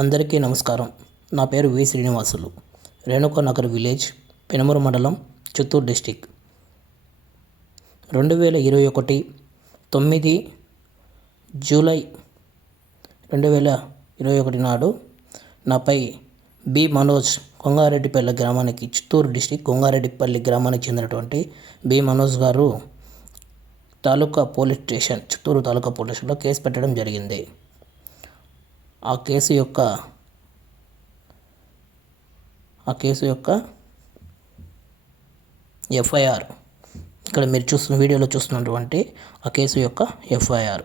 అందరికీ నమస్కారం. నా పేరు వి శ్రీనివాసులు. రేణుకా నగర్ విలేజ్, పెనుమూరు మండలం, చిత్తూరు డిస్టిక్. 2021 9 జూలై 2021 నాడు నాపై బి మనోజ్ కొంగారెడ్డిపల్లి గ్రామానికి, చిత్తూరు డిస్టిక్ కొంగారెడ్డిపల్లి గ్రామానికి చెందినటువంటి బి మనోజ్ గారు తాలూకా పోలీస్ స్టేషన్, చిత్తూరు తాలూకా పోలీస్ స్టేషన్లో కేసు పెట్టడం జరిగింది. ఆ కేసు యొక్క ఎఫ్ఐఆర్ ఇక్కడ మీరు వీడియోలో చూస్తున్నటువంటి ఆ కేసు యొక్క ఎఫ్ఐఆర్.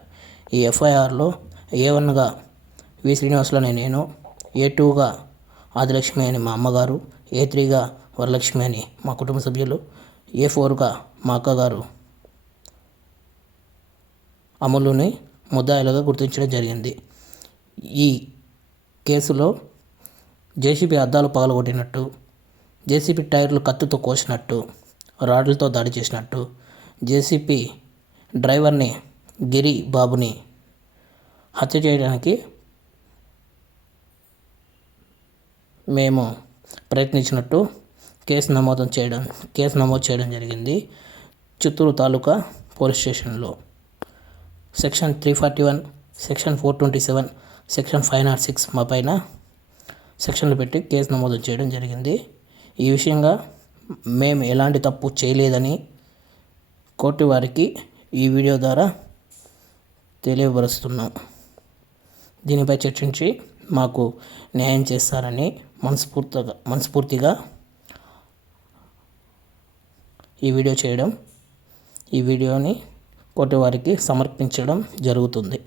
ఈ ఎఫ్ఐఆర్లో A1గా వి శ్రీనివాసులు అనే నేను, A2గా ఆదిలక్ష్మి అని మా అమ్మగారు, A3గా వరలక్ష్మి అని మా కుటుంబ సభ్యులు, A4గా మా అక్కగారు అమలుని ముద్దాయిలుగా గుర్తించడం జరిగింది. ఈ కేసులో జేసీబీ అద్దాలు పగలగొట్టినట్టు, జేసీబీ టైర్లు కత్తితో కోసినట్టు, రాడ్లతో దాడి చేసినట్టు, జేసీబీ డ్రైవర్ని గిరి బాబుని హత్య చేయడానికి మేము ప్రయత్నించినట్టు కేసు నమోదు చేయడం జరిగింది. చిత్తూరు తాలూకా పోలీస్ స్టేషన్లో సెక్షన్ 341, సెక్షన్ 427, సెక్షన్ 506 మా పైన సెక్షన్లు పెట్టి కేసు నమోదు చేయడం జరిగింది. ఈ విషయంగా మేము ఎలాంటి తప్పు చేయలేదని కోర్టు వారికి ఈ వీడియో ద్వారా తెలియపరుస్తున్నాం. దీనిపై చర్చించి మాకు న్యాయం చేస్తారని మనస్ఫూర్తిగా ఈ వీడియోని కోర్టు వారికి సమర్పించడం జరుగుతుంది.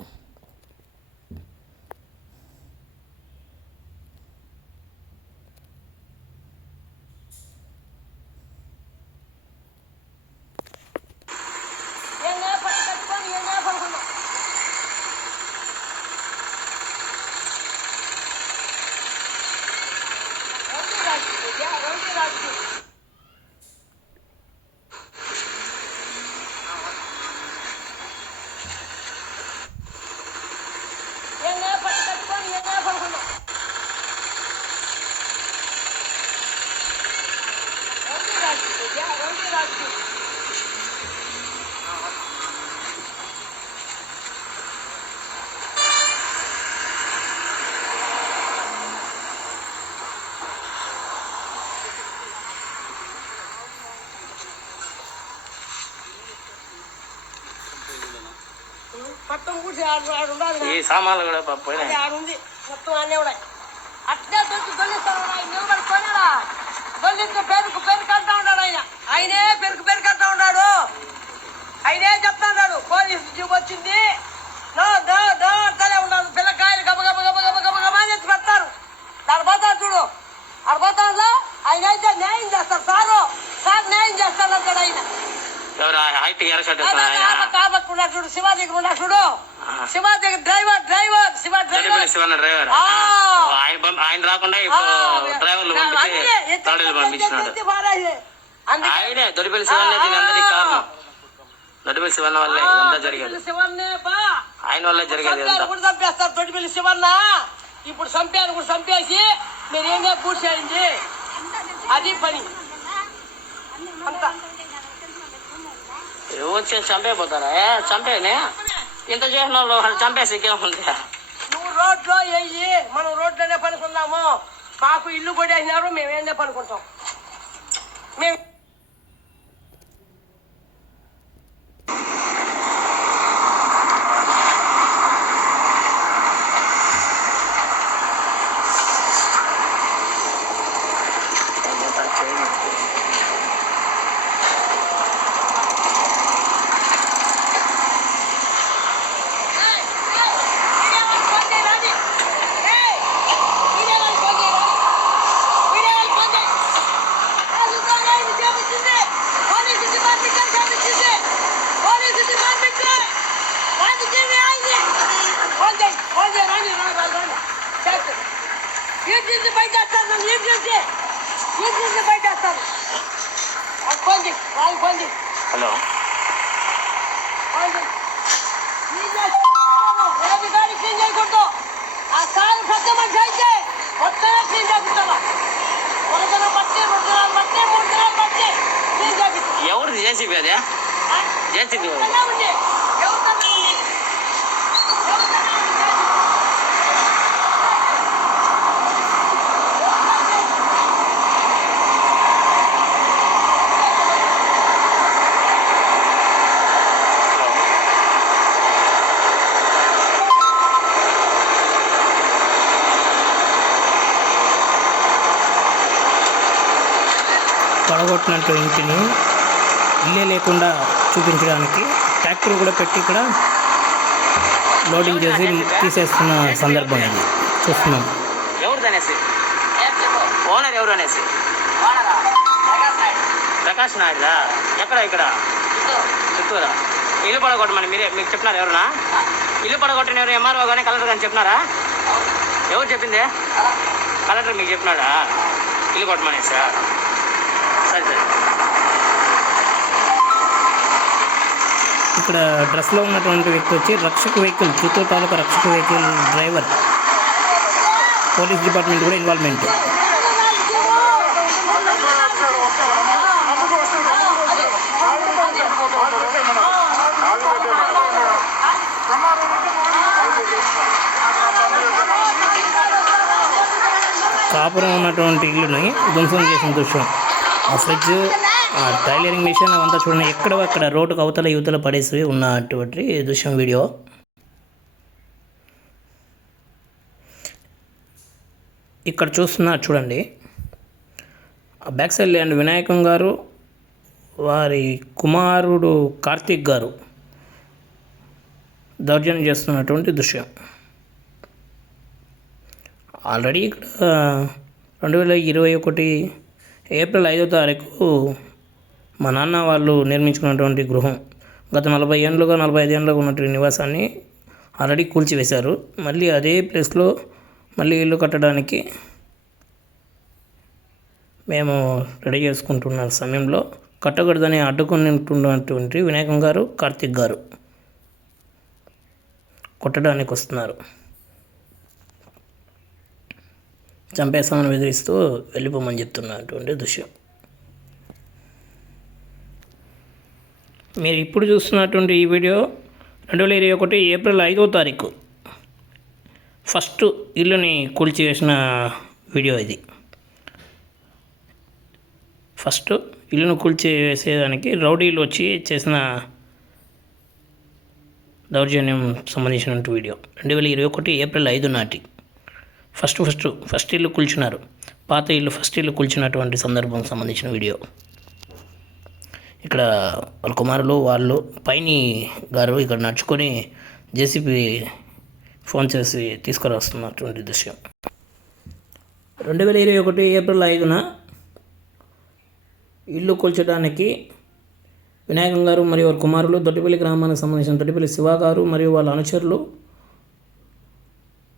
ఈ సామాన్లు కూడా ఆడుంది మొత్తం అన్నీ ఉన్నాయి. అట్లే దొల్లిస్తాడు పెరుకు అంటా ఉన్నాడు. ఆయనే పెరుకు అంటా ఉన్నాడు. ఆయనే చెప్తా ఉన్నాడు పోలీసు జీప్ వచ్చింది అంటానే ఉన్నాడు. పిల్లకాయలు గబగబా చేసి పెడతారు. దాని పోతాడు చూడు, ఆడ పోతాడులో ఆయన అయితే న్యాయం చేస్తారు. సార్ న్యాయం చేస్తాడు అంటాడు. ఆయన కాబట్టుకున్నాడు చూడు, శివాజీకి ఉన్నాడు చూడు, శివాజీ డ్రైవర్ ఆయన రాకుండా డ్రైవర్లు ఆయనే దొరిపల్లి శివన్నే దీని కారణం. దొడిపల్లి శివన్న వల్లే ఇదంతా జరిగేది. ఆయన వల్లే జరిగేది. చంపేస్తారు దొడిపల్లి శివన్న. ఇప్పుడు చంపేసి మీరు ఏమే పూర్తి అయింది. అది పని అంతా వచ్చి చంపేపోతారా? చంపేనే ఇంత చేసిన వాళ్ళు చంపేసి ఇంకేముంది. నువ్వు రోడ్లో వేయి, మనం రోడ్లోనే పనుకుందాము. మాకు ఇల్లు కొట్టేసినారు, మేమేందే పనుకుంటాం. మేము హలో ఆ సార్ పెద్ద మనిషి అయితే ఎవరిది జేసీబీ అదే జేసీబీ ఎవరికన్నా ఉంది ఎవరికన్నా ఉంది ఎవరికన్నా ఉంది పడగొట్టినట్టు ఇంటిని ఇల్లే లేకుండా చూపించడానికి ట్రాక్టర్ కూడా పెట్టి ఇక్కడ లోడింగ్ చేసి తీసేస్తున్న సందర్భం ఇది చూస్తున్నాం. ఎవరిది అనేసి ఓనర్ ఎవరు అనేసి ప్రకాష్ నాయుడుదా ఎక్కడ ఇక్కడ చిత్తూరా ఇల్లు పడగొట్టమని మీకు చెప్పినారు ఎవరునా ఇల్లు పడగొట్టిన ఎవరు ఎంఆర్ఓ కానీ కలెక్టర్ కానీ చెప్పినారా ఎవరు చెప్పిందే కలెక్టర్ మీకు చెప్పినాడా ఇల్లు కొట్టమనేసా సరే సరే ఇక్కడ డ్రెస్లో ఉన్నటువంటి వ్యక్తి వచ్చి రక్షక వెహికల్ చిత్తూరు తాలూకా రక్షక వెహికల్ డ్రైవర్ పోలీస్ డిపార్ట్మెంట్ కూడా ఇన్వాల్వ్మెంట్. కాపురం ఉన్నటువంటి ఇల్లుని ధ్వంసం చేసిన దృశ్యం. ఆ ఫ్రిడ్జ్, ఆ టైలరింగ్ మిషన్ అవంతా చూడండి ఎక్కడ అక్కడ రోడ్డుకు అవతల యువతల పడేసి ఉన్నటువంటి దృశ్యం వీడియో. ఇక్కడ చూస్తున్నారు చూడండి, ఆ బ్యాక్ సైడ్ ల్యాండ్ వినాయకం గారు వారి కుమారుడు కార్తీక్ గారు దౌర్జన్యం చేస్తున్నటువంటి దృశ్యం. ఆల్రెడీ ఇక్కడ 2021 ఏప్రిల్ 5వ తారీఖు మా నాన్న వాళ్ళు నిర్మించుకున్నటువంటి గృహం గత 40 ఏళ్ళుగా 45 ఏళ్ళుగా ఉన్నటువంటి నివాసాన్ని ఆల్రెడీ కూల్చివేశారు. మళ్ళీ అదే ప్లేస్లో మళ్ళీ ఇల్లు కట్టడానికి మేము రెడీ చేసుకుంటున్న సమయంలో కట్టకూడదని అడ్డుకుంటున్నటువంటి వినాయకం గారు కార్తీక్ గారు కొట్టడానికి వస్తున్నారు. చంపేస్తామని బెదిరిస్తూ వెళ్ళిపోమని చెప్తున్నటువంటి దృశ్యం. మీరు ఇప్పుడు చూస్తున్నటువంటి ఈ వీడియో 2021 ఏప్రిల్ 5వ తారీఖు ఫస్ట్ ఇల్లుని కూల్చివేసిన వీడియో ఇది. ఫస్ట్ ఇల్లును కూల్చివేసేదానికి రౌడీలు వచ్చి చేసిన దౌర్జన్యం సంబంధించిన వీడియో 2021 ఏప్రిల్ 5 నాటి ఫస్ట్ ఇల్లు కూల్చున్నారు. పాత ఇల్లు ఫస్ట్ ఇల్లు కూల్చినటువంటి సందర్భం సంబంధించిన వీడియో. ఇక్కడ వాళ్ళ కుమారులు వాళ్ళు పైని గారు ఇక్కడ నడుచుకొని జేసీబీ ఫోన్ చేసి తీసుకుని వస్తున్నటువంటి దృశ్యం. 2021 ఏప్రిల్ 5న ఇల్లు కూల్చడానికి వినాయకం గారు మరియు వారి కుమారులు దొడ్డిపల్లి గ్రామానికి సంబంధించిన దొడ్డిపల్లి శివ గారు మరియు వాళ్ళ అనుచరులు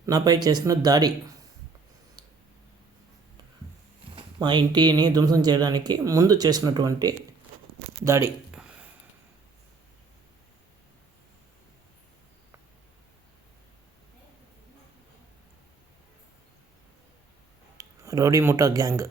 నాపై చేసిన దాడి, మా ఇంటిని ధ్వంసం చేయడానికి ముందు చేసినటువంటి దాడి. రౌడీ ముఠా గ్యాంగ్.